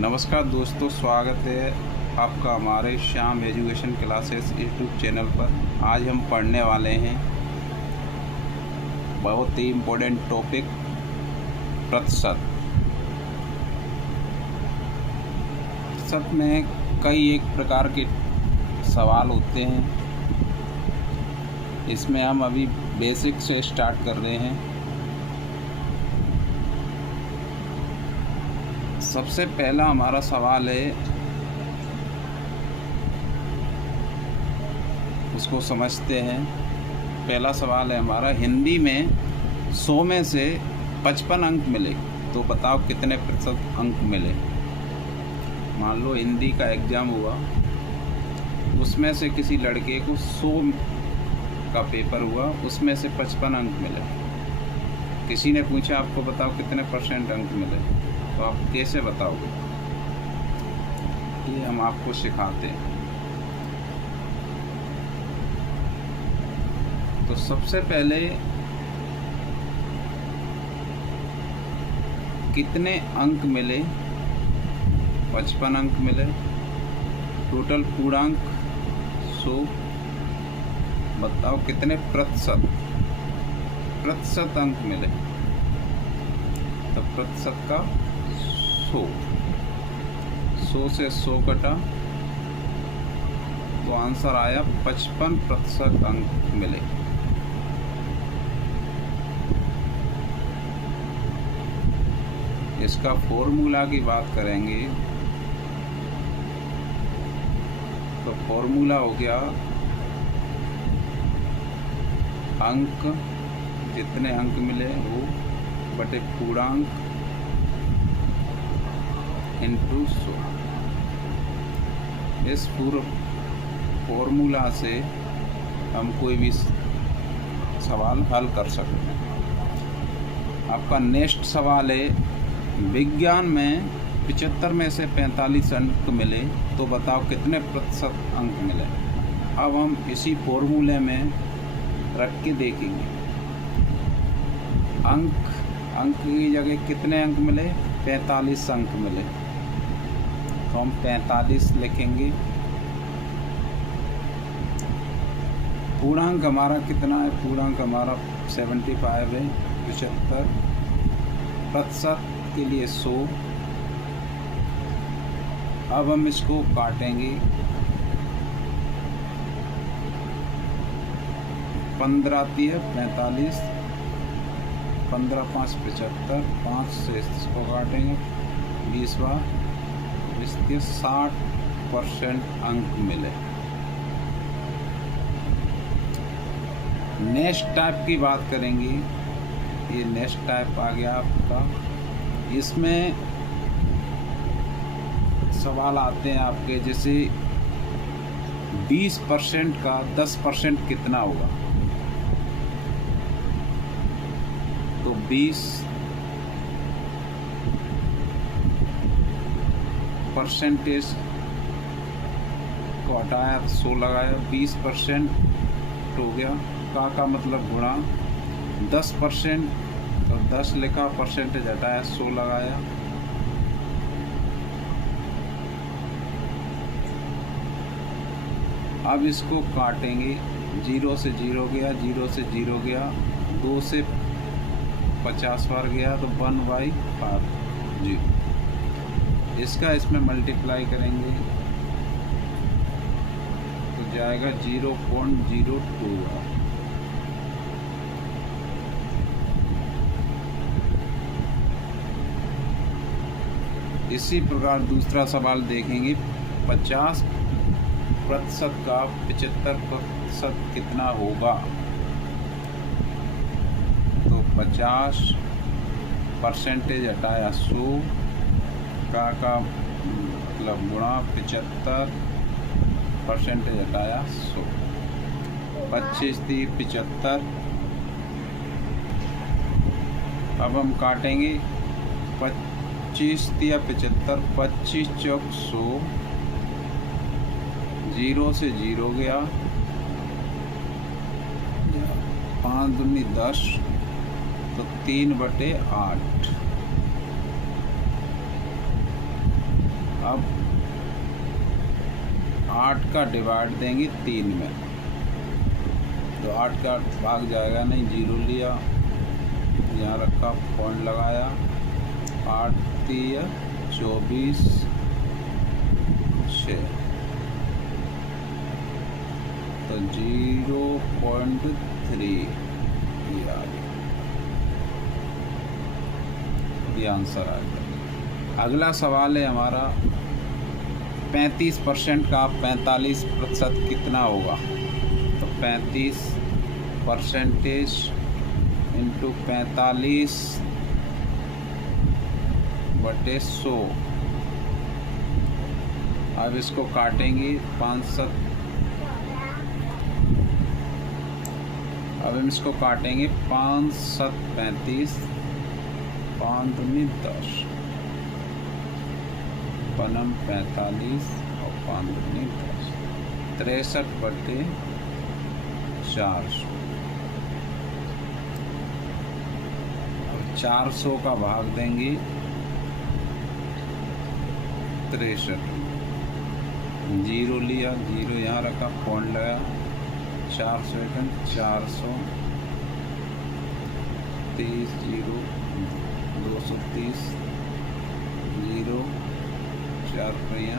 नमस्कार दोस्तों, स्वागत है आपका हमारे Shyam education classes YouTube channel पर। आज हम पढ़ने वाले हैं बहुत ही इम्पोर्टेंट टॉपिक प्रतिशत। प्रतिशत में कई एक प्रकार के सवाल होते हैं। इसमें हम अभी बेसिक से स्टार्ट कर रहे हैं। सबसे पहला हमारा सवाल है, उसको समझते हैं। पहला सवाल है हमारा, हिंदी में 100 में से 55 अंक मिले तो बताओ कितने प्रतिशत अंक मिले। मान लो हिंदी का एग्ज़ाम हुआ, उसमें से किसी लड़के को 100 का पेपर हुआ, उसमें से 55 अंक मिले। किसी ने पूछा आपको बताओ कितने % अंक मिले, तो आप कैसे बताओगे? ये हम आपको सिखाते हैं। तो सबसे पहले कितने अंक मिले? 55 अंक मिले। टोटल पूर्णांक 100। बताओ कितने प्रतिशत अंक मिले। तो प्रतिशत का 100 से 100 कटा तो आंसर आया 55% अंक मिले। इसका फॉर्मूला की बात करेंगे तो फॉर्मूला हो गया, अंक जितने अंक मिले वो बटे पूर्णांक इंटू 100। इस पूरे फॉर्मूला से हम कोई भी सवाल हल कर सकते हैं। आपका नेक्स्ट सवाल है, विज्ञान में 75 में से 45 अंक मिले तो बताओ कितने प्रतिशत अंक मिले। अब हम इसी फॉर्मूले में रख के देखेंगे। अंक की जगह कितने अंक मिले? 45 अंक मिले, तो हम 45 लिखेंगे। पूर्णांक हमारा कितना है? पूर्णांक हमारा 75 है, 75। प्रतिशत के लिए 100। अब हम इसको काटेंगे। 15 × 45, 15 × 5 = 75, 5 से इसको काटेंगे 20 बार, इसके 60% अंक मिले। नेक्स्ट टाइप की बात करेंगे। ये नेक्स्ट टाइप आ गया आपका। इसमें सवाल आते हैं आपके, जैसे 20% का 10% कितना होगा? तो 20% को हटाया तो 100 लगाया, 20% हो गया। का मतलब गुणा 10%, तो 10 लिखा, परसेंटेज हटाया, 100 लगाया। अब इसको काटेंगे। 0 से 0 गया, 0 से 0 गया, 2 से 50 बार गया तो 1/5 0। इसका इसमें मल्टीप्लाई करेंगे तो जाएगा 0.02। इसी प्रकार दूसरा सवाल देखेंगे। 50% का 75% कितना होगा? तो 50% हटाया 100, का मतलब गुणा 75% हटाया 100, 25 × 75। अब हम काटेंगे। 25 × 75, 25 × 100, 0 से 0 गया, 5 दूनी 10, तो 3/8। अब 8 का डिवाइड देंगे 3 में, तो 8 का भाग जाएगा नहीं, 0 लिया, यहाँ रखा, पॉइंट लगाया, 8 3 24 6, तो 0.3 ये आ गया, ये आंसर आ गया। अगला सवाल है हमारा 35% का 45% कितना होगा? तो 35% इंटू 45/100। अब इसको काटेंगे 5 अब हम इसको काटेंगे 5 7 35, 5 दूनी 10, 45 और 5 दूनी 10, 63/400। 400 का भाग देंगे 63, 0 लिया, 0 यहाँ रखा, पॉइंट लगा, 400 400 30 0 230 0 4 20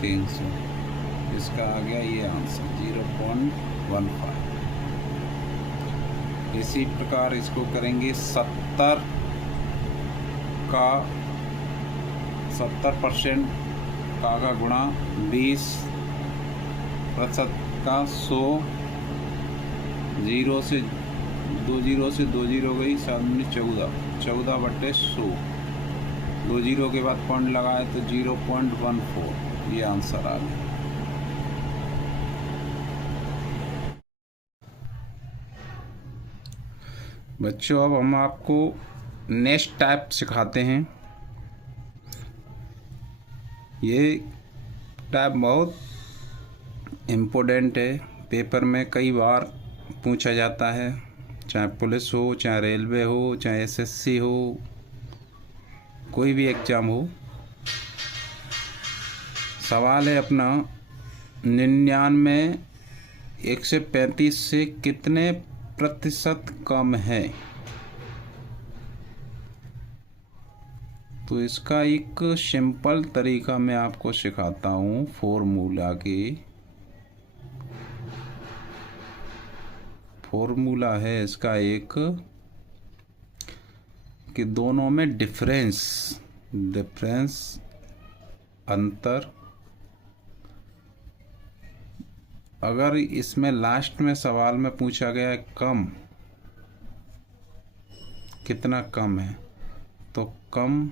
300। इसका आ गया ये आंसर 0.15। इसी प्रकार इसको करेंगे 70% का गुणा 20% का 100, 0 से 2 0 गई, 7 14/100, 2 0 के बाद पॉइंट लगाए तो 0.14, ये आंसर आ गया। बच्चों अब हम आपको नेक्स्ट टाइप सिखाते हैं। ये टाइप बहुत इम्पोर्टेंट है, पेपर में कई बार पूछा जाता है, चाहे पुलिस हो, चाहे रेलवे हो, चाहे एसएससी हो, कोई भी एग्ज़ाम हो। सवाल है अपना 99 135 से कितने प्रतिशत कम है? तो इसका एक सिंपल तरीका मैं आपको सिखाता हूँ। फॉर्मूला है इसका एक, कि दोनों में डिफरेंस अंतर, अगर इसमें लास्ट में सवाल में पूछा गया कम, कितना कम है, तो कम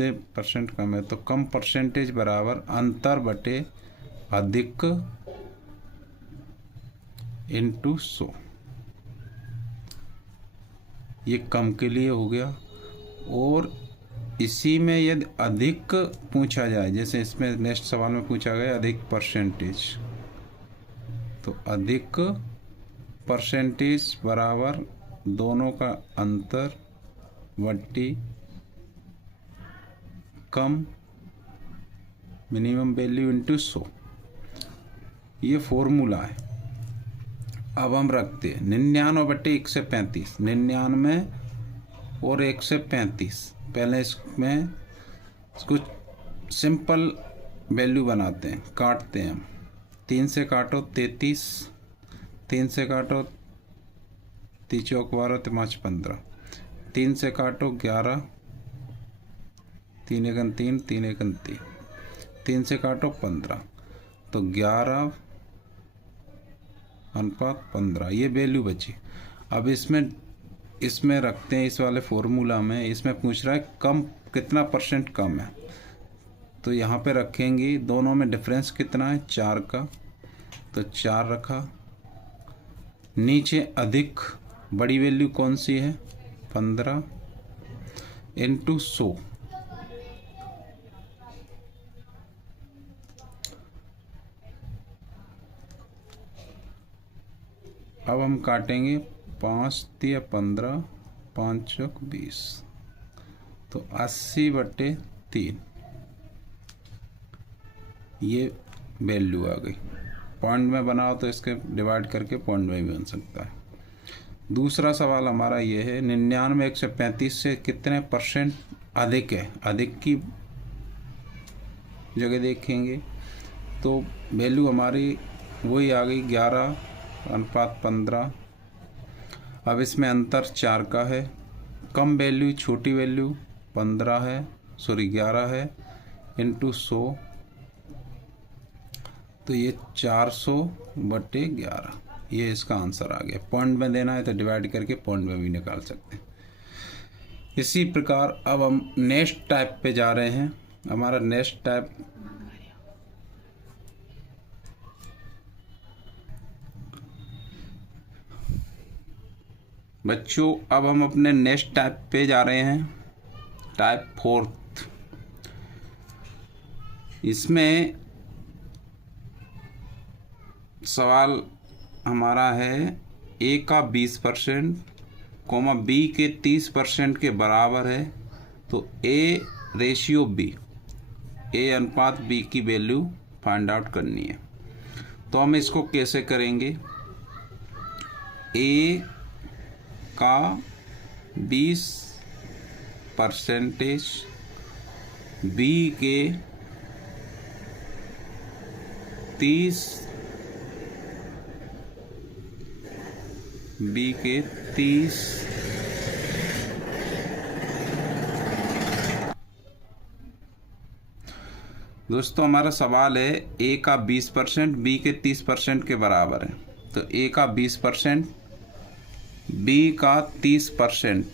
परसेंट कम है, तो कम परसेंटेज बराबर अंतर बटे अधिक इंटू 100। ये कम के लिए हो गया। और इसी में यदि अधिक पूछा जाए, जैसे इसमें नेक्स्ट सवाल में पूछा गया अधिक परसेंटेज, तो अधिक परसेंटेज बराबर दोनों का अंतर बट्टी कम मिनिमम वैल्यू इंटू 100। ये फॉर्मूला है। अब हम रखते हैं 99/135, 99 और 135। पहले इसमें इसको सिंपल वैल्यू बनाते हैं, काटते हैं हम। 3 से काटो 33, 3 से काटो 3 चौक 12, 5 15, 3 से काटो 11, 3 एकन 3, 3 एकन 3, 3 से काटो 15, तो 11/15 ये वैल्यू बची। अब इसमें रखते हैं, इस वाले फॉर्मूला में। इसमें पूछ रहा है कम कितना परसेंट कम है, तो यहाँ पे रखेंगे दोनों में डिफरेंस कितना है 4 का, तो 4 रखा। नीचे अधिक बड़ी वैल्यू कौन सी है 15 इंटू 100। अब हम काटेंगे 5 × 15 5 चौक 20, तो 80/3 ये वैल्यू आ गई। पॉइंट में बनाओ तो इसके डिवाइड करके पॉइंट में भी बन सकता है। दूसरा सवाल हमारा ये है 99 135 से कितने परसेंट अधिक है। अधिक की जगह देखेंगे तो वैल्यू हमारी वही आ गई 11:15। अब इसमें अंतर 4 का है। कम वैल्यू छोटी वैल्यू 15 है, सॉरी 11 है, इंटू 100, तो ये 400/11, ये इसका आंसर आ गया। पॉइंट में देना है तो डिवाइड करके पॉइंट में भी निकाल सकते हैं। इसी प्रकार अब हम नेक्स्ट टाइप पे जा रहे हैं। हमारा नेक्स्ट टाइप बच्चों, अब हम अपने नेक्स्ट टाइप पे जा रहे हैं, टाइप 4। इसमें सवाल हमारा है ए का 20% कोमा बी के 30% के बराबर है, तो ए रेशियो बी, ए अनुपात बी की वैल्यू फाइंड आउट करनी है। तो हम इसको कैसे करेंगे? ए का 20% बी के 30 दोस्तों हमारा सवाल है ए का 20% बी के 30% के बराबर है, तो ए का 20% बी का 30%।